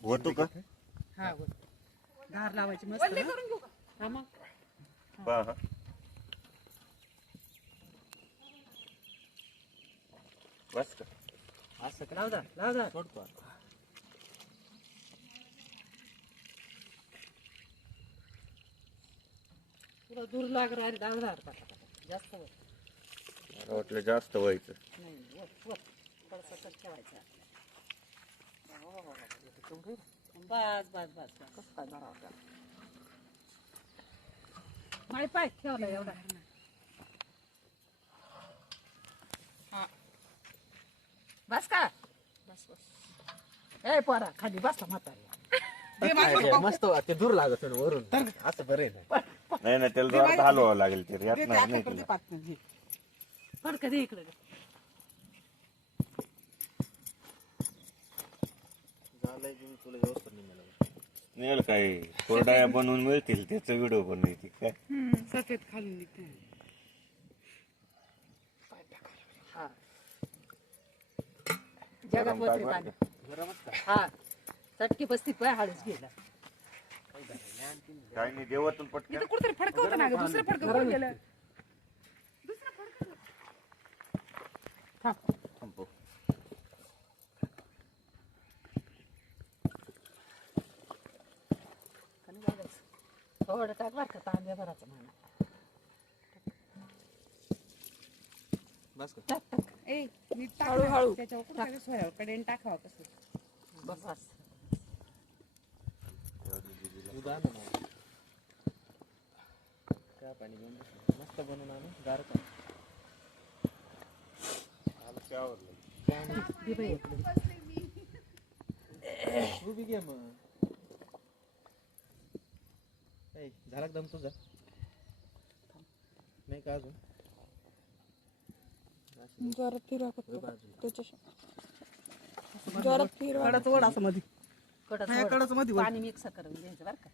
होतो का हा धार लावायची मस्त ना. हा मग पहा. बस का असं का? लाव दा लाव दा सोडतो पुढं दूर लाग राहील धार. जास्त वाटलं व्हायचं नाही ठेवायचं. बस बस बस बस. कसं काय धरावं त्याला माय पाय ठेवला एवढा. हा. बस का? बस बस. ए पोरा खाली बसला म्हातारी. मस्त ते दूर लागत वरून. असं बरं आहे ना. नाही नाही त्याला हलवावं लागेल ते यात नाही दे इकडे झालंय की तुला व्यवस्थित नाही मला नेल काय कोरडाया बनवून मिळतील त्याचा व्हिडिओ बनवायची काय सफेद खाली निघते. हा. जगात पाणी हा. चटकी बसती पाय हळूच गेला. काय नाही देवातून पटकन. इथं कुठेतरी फडकं होतं ना ग? दुसरं फडकं कुठं गेलं? खाली बघायचं थोडं टाक बरं का तांब्या भराचा म्हणा बस का टाक टाक ए नीट टाक हळू, ना. हळू. त्याच्यावर कुठं काय सोयाकडे टाकावं कसं बस बस दूध आण ना मला. चहा पाणी घेऊन बस. मस्त बनवून आणू गार नाही. दे बाई. तू बी घे मग झाला दम तुझा? नाही का अजून? जोरात फिरवा. त्याच्याशी. जोरात फिरवा. कडच ओढ असं मध्ये कडच. पाणी मिक्स करून घ्यायचं बरं का.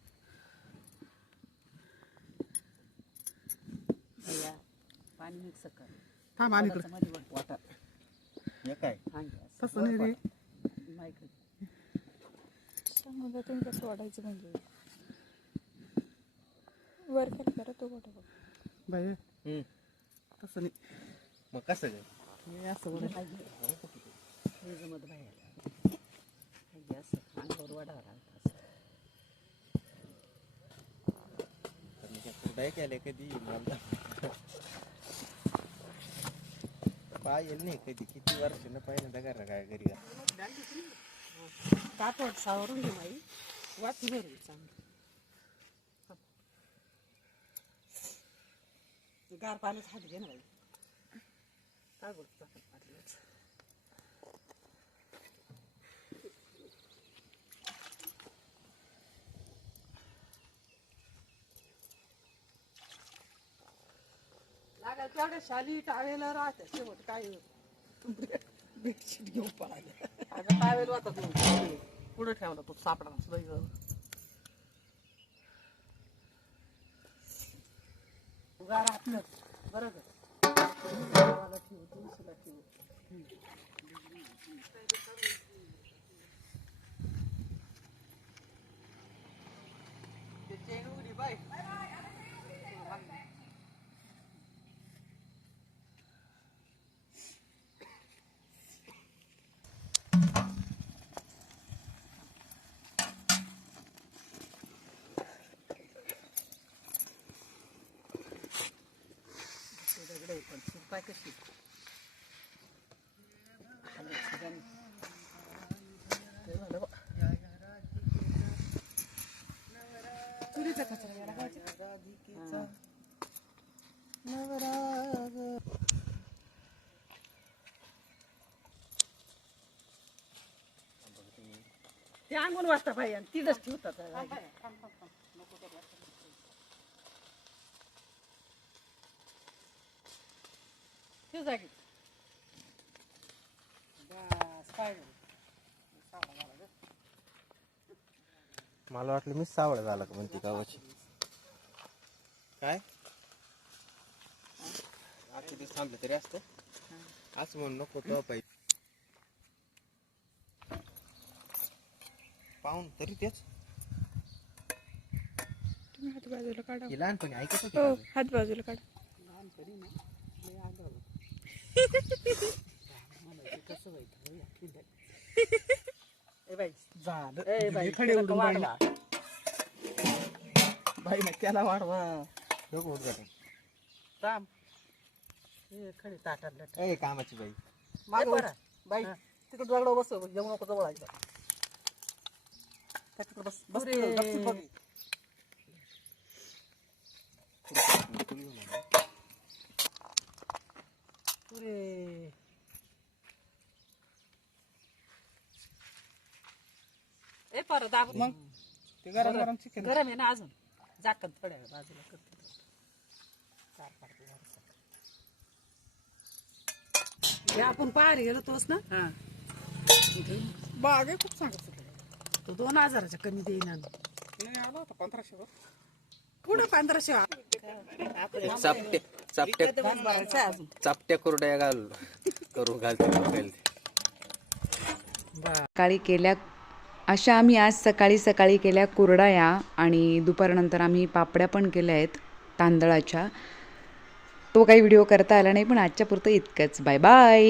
भैया, पाणी मिक्स कर थांब आणि मध्ये. हे काय. तसं नाही रे. वाढायचं म्हणजे? वर करा तो कुठं बघ. बाई हम्म. तसं नाही. मग कसं काय? हे असं ओढ. हे जमत बाहेर हे असं अंगावर वाढावं लागतं असं. तर मी काय कुरडया केल्या कधी मला. पाहिजे नाही कधी किती वर्षानं पहिल्यांदा करा काय घरी तापड सावरून घे माई वाटी भरेल चांगली. गार पाण्यात हात घे ना बाई. काय बोलतो पाटलंच लागाल तेवढ्या शाली टावेला राहते शेवट काय बेडशीट घेऊन पळाले अगं टावेल होता तू. पुढे ठेवला तो सापडा बाई उगा राहतलं बरं आहे पण शिरपाय कशी ते कचरा गेला गावाच्या. ते अंगून वाजता भाई आणि तिथंच ठेवतात ते जागी बस पाहिजे मला वाटलं मी सावळ झाला का म्हणते गावाची. काय? आजचे दिवस थांबले तरी असतं. असं म्हणून नको तो पाहिजे. पाहून तरी तेच. तुम्ही हात बाजूला काढा. लहानपणी ऐकत होते हो? हात बाजूला काढा. लहानपणी ना लय आगाऊ होतं. म्हणायचे कसं व्हायचं हो या खिंड्यात. ए बाई ना त्याला वाढवा. थांब. हे खडी ताटात लट ए कामाची बाई. मागं बरं. बाई तिकडे दगड बस जेवू नको जवळ आहे तिकडे बस बस अरे. तिकडं, गपचूप बघ. पुरे ए परत दाबून मग? ते गरम गरम चिकन. गरम आहे ना अजून? झाकण थोड्या वेळ बाजूला करते चार पाडते जरासं. हे आपण पाहायला गेलो तोच ना? हा. बाग आहे खूप सांगत होते. तो दोन हजाराच्या कमी देईना. नाही आला होता पंधराशे पुढं पंधराशे चापट्या चापट्या कुरड्या घाल करू घालते सकाळी केल्या अशा आम्ही आज सकाळी सकाळी केल्या कुरडाया आणि दुपारनंतर आम्ही पापड्या पण केल्या आहेत तांदळाच्या. तो काही व्हिडिओ करता आला नाही पण आजच्या पुरतं इतकंच. Bye bye